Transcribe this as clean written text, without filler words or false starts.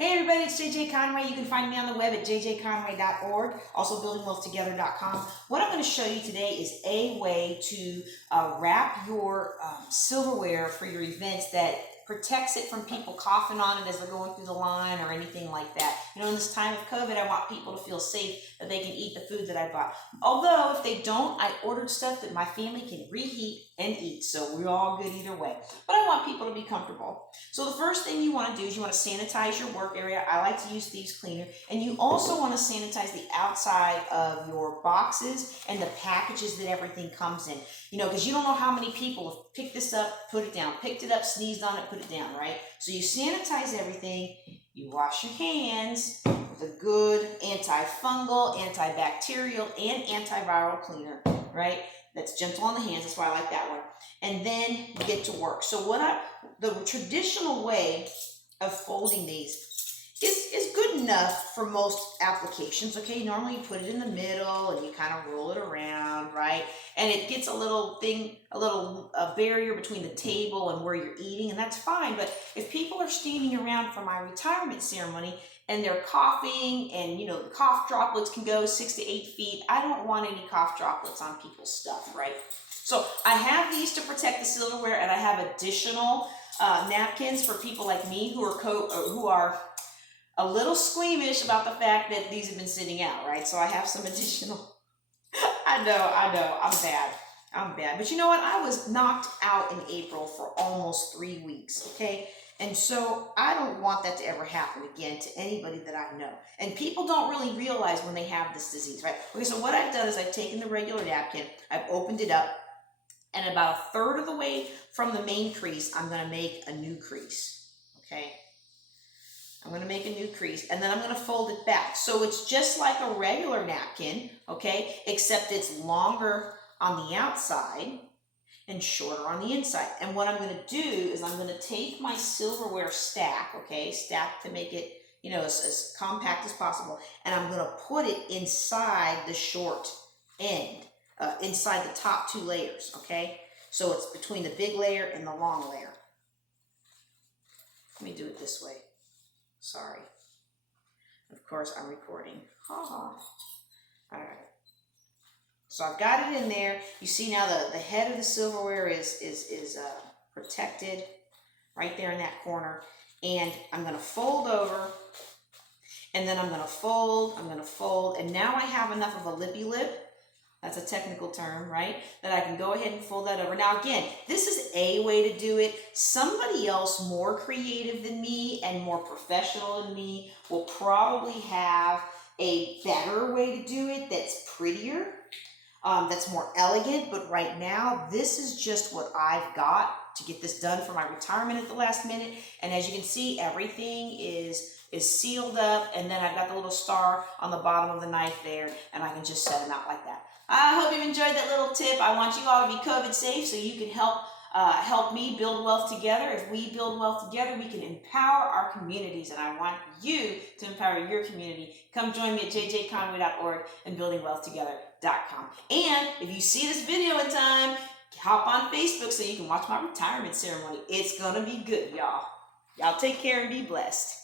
Hey everybody, it's JJ Conway. You can find me on the web at jjconway.org, also buildingwealthtogether.com. What I'm going to show you today is a way to wrap your silverware for your events that protects it from people coughing on it as they're going through the line or anything like that. You know, in this time of COVID, I want people to feel safe that they can eat the food that I bought. Although, if they don't, I ordered stuff that my family can reheat and eat, so we're all good either way. But I want people to be comfortable. So the first thing you want to do is you want to sanitize your work area. I like to use thieves cleaner. And you also want to sanitize the outside of your boxes and the packages that everything comes in. You know, because you don't know how many people have picked this up, put it down, picked it up, sneezed on it, put it down, right? So you sanitize everything. You wash your hands with a good antifungal, antibacterial, and antiviral cleaner, right? That's gentle on the hands. That's why I like that one. And then you get to work. So the traditional way of folding these is good enough for most applications, okay? Normally you put it in the middle and you kind of roll it around, right? And it gets a barrier between the table and where you're eating, and that's fine. But if people are standing around for my retirement ceremony and they're coughing and, you know, the cough droplets can go 6 to 8 feet, I don't want any cough droplets on people's stuff, right? So I have these to protect the silverware, and I have additional napkins for people like me who are a little squeamish about the fact that these have been sitting out, right? So I have some additional. I know, I'm bad. But you know what? I was knocked out in April for almost 3 weeks, okay? And so I don't want that to ever happen again to anybody that I know. And people don't really realize when they have this disease, right? Okay, so what I've done is I've taken the regular napkin, I've opened it up, and about a third of the way from the main crease, I'm going to make a new crease, okay? I'm going to make a new crease, and then I'm going to fold it back. So it's just like a regular napkin, okay, except it's longer on the outside and shorter on the inside. And what I'm going to do is I'm going to take my silverware stack, okay, stack to make it, you know, as compact as possible, and I'm going to put it inside the short end, inside the top 2 layers, okay? So it's between the big layer and the long layer. Let me do it this way. Sorry. Of course, I'm recording. All right. So I've got it in there. You see now the head of the silverware is protected right there in that corner. And I'm going to fold over, and then I'm going to fold, and now I have enough of a lippy lip. That's a technical term, right? That I can go ahead and fold that over. Now again, this is a way to do it. Somebody else more creative than me and more professional than me will probably have a better way to do it that's prettier, that's more elegant. But right now, this is just what I've got to get this done for my retirement at the last minute. And as you can see, everything is sealed up, and then I've got the little star on the bottom of the knife there, and I can just set them out like that. I hope you've enjoyed that little tip. I want you all to be COVID safe so you can help me build wealth together. If we build wealth together, we can empower our communities, and I want you to empower your community. Come join me at jjconway.org and buildingwealthtogether.com. And if you see this video in time, hop on Facebook so you can watch my retirement ceremony. It's going to be good, y'all. Y'all take care and be blessed.